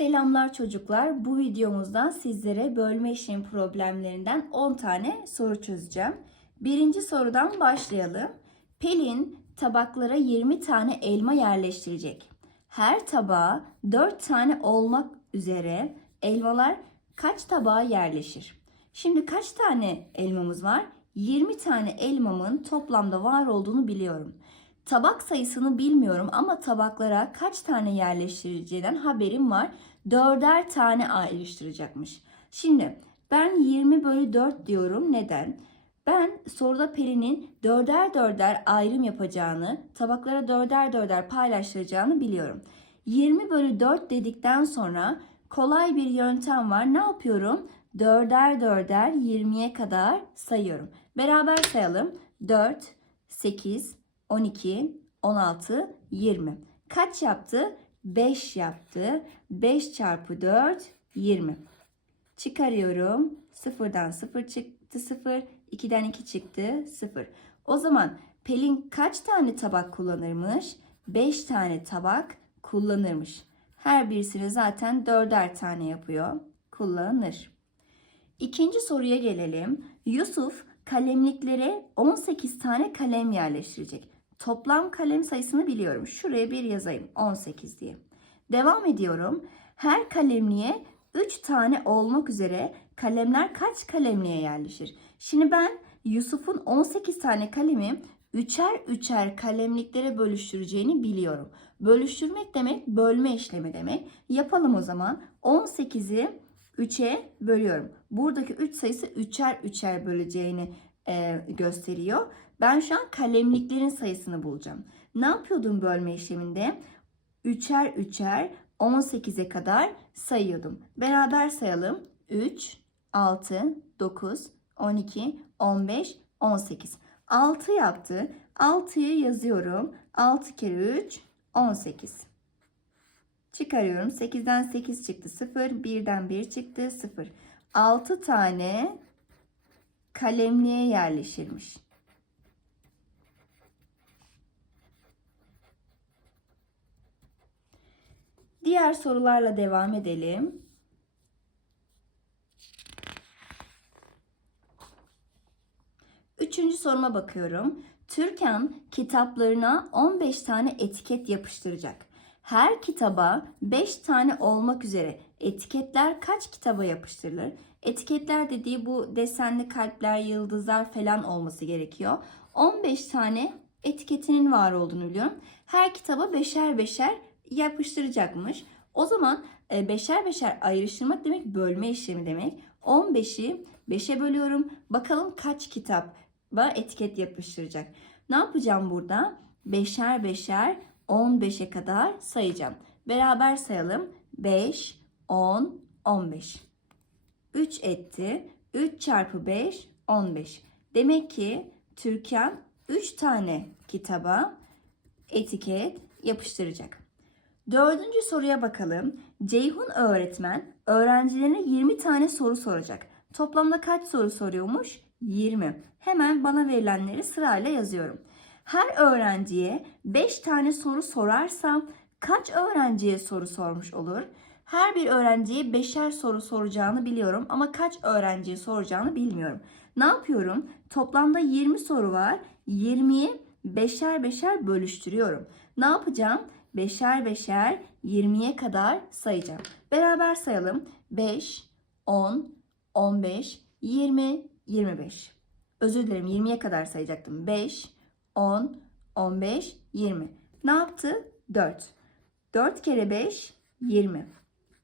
Selamlar çocuklar. Bu videomuzda sizlere bölme işlemi problemlerinden 10 tane soru çözeceğim. Birinci sorudan başlayalım. Pelin tabaklara 20 tane elma yerleştirecek. Her tabağa 4 tane olmak üzere elmalar kaç tabağa yerleşir? Şimdi kaç tane elmamız var? 20 tane elmamın toplamda var olduğunu biliyorum. Tabak sayısını bilmiyorum ama tabaklara kaç tane yerleştireceğinden haberim var. Dörder tane ayrıştıracakmış. Şimdi ben 20 bölü 4 diyorum. Neden? Ben soruda Pelin'in dörder dörder ayrım yapacağını, tabaklara dörder dörder paylaştıracağını biliyorum. 20 bölü 4 dedikten sonra kolay bir yöntem var. Ne yapıyorum? Dörder dörder 20'ye kadar sayıyorum. Beraber sayalım. 4, 8, 12, 16, 20. Kaç yaptı? 5 yaptı. 5 çarpı 4, 20. Çıkarıyorum. Sıfırdan 0 çıktı 0. 2'den 2 çıktı 0. O zaman Pelin kaç tane tabak kullanırmış? 5 tane tabak kullanırmış. Her birisini zaten 4'er tane yapıyor. Kullanır. İkinci soruya gelelim. Yusuf kalemliklere 18 tane kalem yerleştirecek. Toplam kalem sayısını biliyorum. Şuraya bir yazayım 18 diye. Devam ediyorum. Her kalemliğe 3 tane olmak üzere kalemler kaç kalemliğe yerleşir? Şimdi ben Yusuf'un 18 tane kalemi üçer üçer kalemliklere bölüştüreceğini biliyorum. Bölüştürmek demek bölme işlemi demek. Yapalım o zaman. 18'i 3'e bölüyorum. Buradaki 3 sayısı üçer üçer böleceğini e, gösteriyor. Ben şu an kalemliklerin sayısını bulacağım. Ne yapıyordum bölme işleminde? Üçer üçer 18'e kadar sayıyordum. Beraber sayalım. 3, 6, 9, 12, 15, 18. 6 yaptı. 6'yı yazıyorum. 6 kere 3, 18. Çıkarıyorum. 8'den 8 çıktı 0. 1'den 1 çıktı 0. 6 tane kalemliğe yerleşirmiş. Diğer sorularla devam edelim. Üçüncü soruma bakıyorum. Türkan kitaplarına 15 tane etiket yapıştıracak. Her kitaba 5 tane olmak üzere etiketler kaç kitaba yapıştırılır? Etiketler dediği bu desenli kalpler, yıldızlar falan olması gerekiyor. 15 tane etiketinin var olduğunu biliyorum. Her kitaba beşer beşer yapıştıracakmış. O zaman e, beşer beşer ayrıştırmak demek bölme işlemi demek. 15'i 5'e bölüyorum. Bakalım kaç kitap etiket yapıştıracak. Ne yapacağım burada? Beşer beşer 15'e kadar sayacağım. Beraber sayalım. 5, 10, 15. 3 etti. 3 çarpı 5, 15. Demek ki Türkan 3 tane kitaba etiket yapıştıracak. Dördüncü soruya bakalım. Ceyhun öğretmen öğrencilerine 20 tane soru soracak. Toplamda kaç soru soruyormuş? 20. Hemen bana verilenleri sırayla yazıyorum. Her öğrenciye 5 tane soru sorarsam kaç öğrenciye soru sormuş olur? Her bir öğrenciye beşer soru soracağını biliyorum ama kaç öğrenciye soracağını bilmiyorum. Ne yapıyorum? Toplamda 20 soru var. 20'yi beşer beşer bölüştürüyorum. Ne yapacağım? Beşer beşer 20'ye kadar sayacağım. Beraber sayalım. 5, 10, 15, 20, 25. Özür dilerim 20'ye kadar sayacaktım. 5, 10, 15, 20. Ne yaptı? 4. 4 kere 5, 20.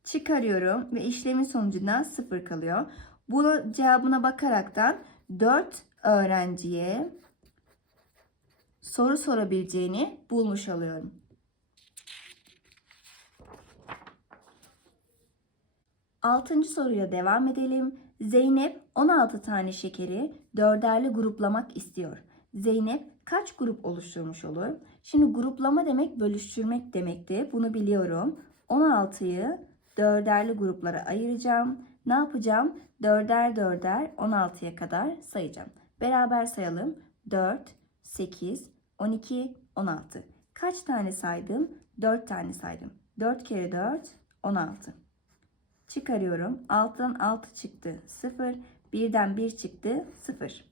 Çıkarıyorum ve işlemin sonucunda 0 kalıyor. Buna cevabına bakaraktan 4 öğrenciye soru sorabileceğini bulmuş alıyorum. Altıncı soruya devam edelim. Zeynep 16 tane şekeri dörderli gruplamak istiyor. Zeynep kaç grup oluşturmuş olur? Şimdi gruplama demek bölüştürmek demekti. Bunu biliyorum. 16'yı dörderli gruplara ayıracağım. Ne yapacağım? Dörder dörder 16'ya kadar sayacağım. Beraber sayalım. 4, 8, 12, 16. Kaç tane saydım? 4 tane saydım. 4 kere 4, 16. Çıkarıyorum. 6'dan 6 çıktı. 0. 1'den 1 çıktı. 0.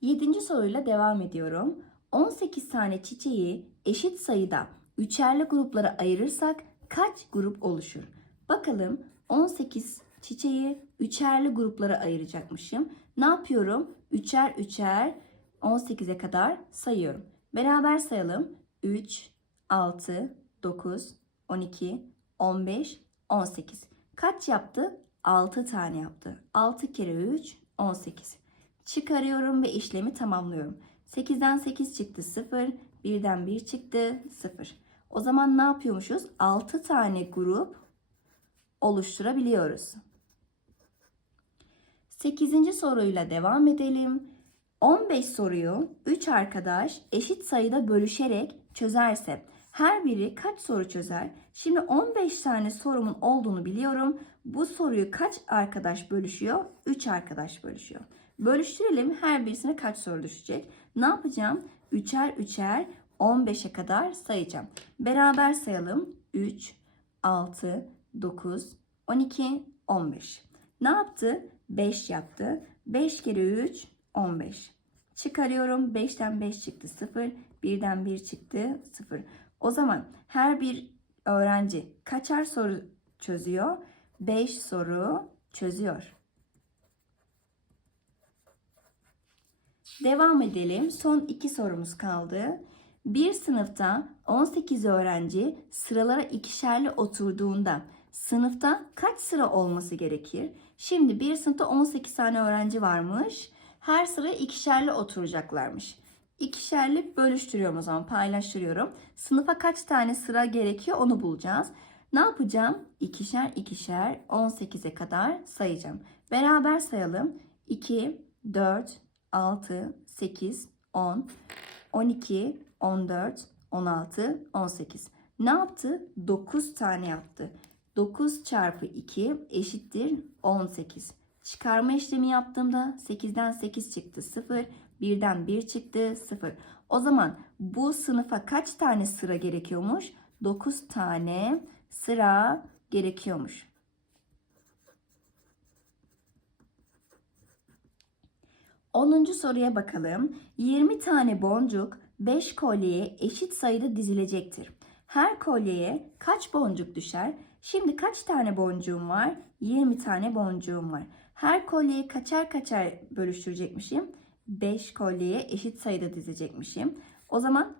Yedinci soruyla devam ediyorum. 18 tane çiçeği eşit sayıda üçerli gruplara ayırırsak kaç grup oluşur? Bakalım 18 çiçeği üçerli gruplara ayıracakmışım. Ne yapıyorum? Üçer üçer 18'e kadar sayıyorum. Beraber sayalım. 3, 6, 9, 12, 15, 18. Kaç yaptı? 6 tane yaptı. 6 kere 3, 18. Çıkarıyorum ve işlemi tamamlıyorum. 8'den 8 çıktı 0, 1'den 1 çıktı 0. O zaman ne yapıyormuşuz? 6 tane grup oluşturabiliyoruz. 8. soruyla devam edelim. 15 soruyu 3 arkadaş eşit sayıda bölüşerek çözerse her biri kaç soru çözer? Şimdi 15 tane sorumun olduğunu biliyorum. Bu soruyu kaç arkadaş bölüşüyor? 3 arkadaş bölüşüyor. Bölüştürelim her birisine kaç soru düşecek? Ne yapacağım? Üçer üçer 15'e kadar sayacağım. Beraber sayalım. 3, 6, 9, 12, 15. Ne yaptı? 5 yaptı. 5 kere 3, 15. Çıkarıyorum. 5'ten 5 çıktı 0. 1'den 1 çıktı 0. O zaman her bir öğrenci kaçar soru çözüyor? 5 soru çözüyor. Devam edelim. Son iki sorumuz kaldı. Bir sınıfta 18 öğrenci sıralara ikişerli oturduğunda sınıfta kaç sıra olması gerekir? Şimdi bir sınıfta 18 tane öğrenci varmış. Her sıraya ikişerli oturacaklarmış. İkişerli bölüştürüyorum o zaman paylaştırıyorum. Sınıfa kaç tane sıra gerekiyor onu bulacağız. Ne yapacağım? İkişer ikişer 18'e kadar sayacağım. Beraber sayalım. 2, 4, 6, 8, 10, 12, 14, 16, 18. Ne yaptı? 9 tane yaptı. 9 çarpı 2 eşittir 18. Çıkarma işlemi yaptığımda 8'den 8 çıktı 0, 1'den 1 çıktı 0. O zaman bu sınıfa kaç tane sıra gerekiyormuş? 9 tane sıra gerekiyormuş. 10. soruya bakalım. 20 tane boncuk 5 kolyeye eşit sayıda dizilecektir. Her kolyeye kaç boncuk düşer? Şimdi kaç tane boncuğum var? 20 tane boncuğum var. Her kolyeyi kaçar kaçar bölüştürecekmişim? 5 kolyeye eşit sayıda dizecekmişim. O zaman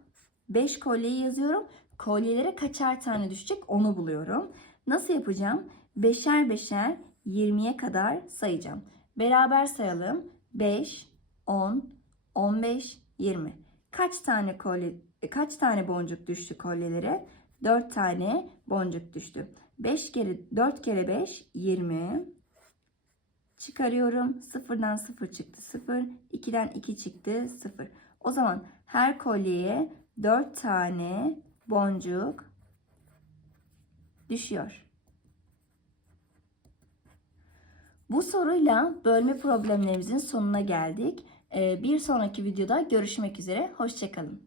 5 kolyeyi yazıyorum. Kolyelere kaçar tane düşecek onu buluyorum. Nasıl yapacağım? Beşer beşer 20'ye kadar sayacağım. Beraber sayalım. 5, 10, 15, 20. Kaç tane kolye, kaç tane boncuk düştü kolyelere? 4 tane boncuk düştü. 5 kere 4 kere 5 20. Çıkarıyorum. 0'dan 0 çıktı 0. 2'den 2 çıktı 0. O zaman her kolyeye 4 tane boncuk düşüyor. Bu soruyla bölme problemlerimizin sonuna geldik. Ee, Bir sonraki videoda görüşmek üzere. Hoşçakalın.